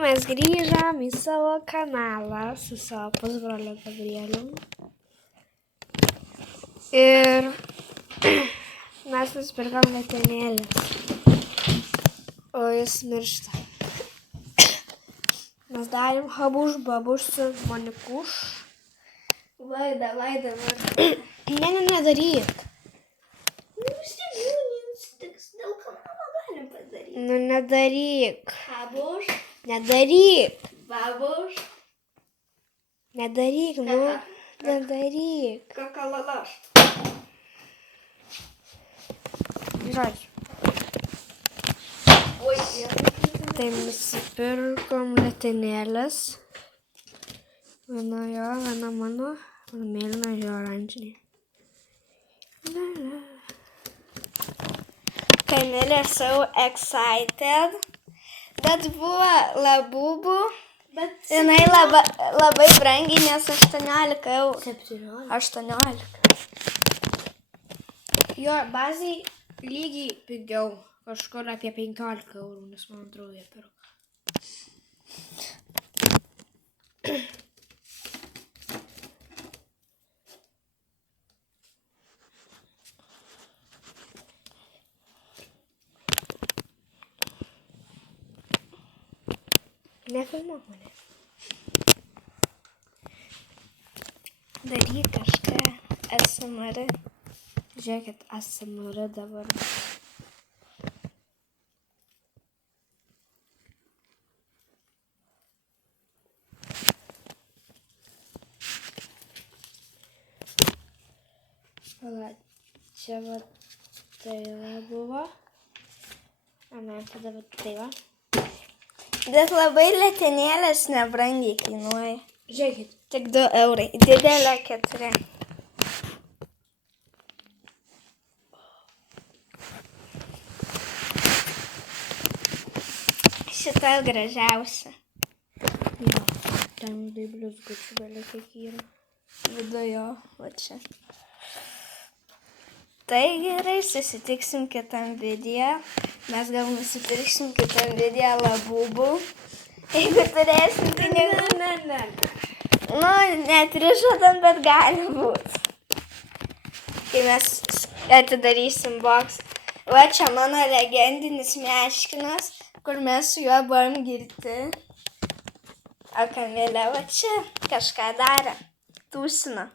mes grįžom į savo kanalą su savo pusbroliu Gabrielium. Ir mes nusipirkom letenėlės, o jis miršta. Mes darėm habuš babuš su Monikuš. Vaida. Nedaryk. Vis tiek neatsitiks, dėl kanalo galim padaryti. Nedaryk. Habuš. Nedaryk. Babuš. Nedaryk, nedaryk. Kakalalaš. Žodžiu. Oi, Tai nusipirkom letenėlės. Viena jo, viena mano, mėlyna jo oranžinė. Kamilė so excited. Bet buvo labubų. Jinai labai brangiai, nes 18 eurų. 18. Jo, baziai lygiai pigiau. Kažkur apie 15 eurų, nes mano draugė pirko. Nefilmuok mane. Daryk kažką. ASMR. Žiūrėkit, ASMR dabar. Pala, čia va tai buvo. Ana, tada va tai va. Bet labai letenėlės nebrangiai kainuoja. Žiūrėkit. Tik 2 eurai. Didelė 4. Šita gražiausia. Jo, ten blizgučių belia kiek yra. Viduje, va čia. Tai gerai, susitiksim kitam video. Mes gal nusipirksim kitam video labubų. Jeigu turėsim pinigų. Ne. Nu, neprižadam, bet gali būt. Kai mes atidarysim boksą. Va čia mano legendinis meškinas, kur mes su juo buvom girti. O Kamilė va čia kažką darė. Tūsino.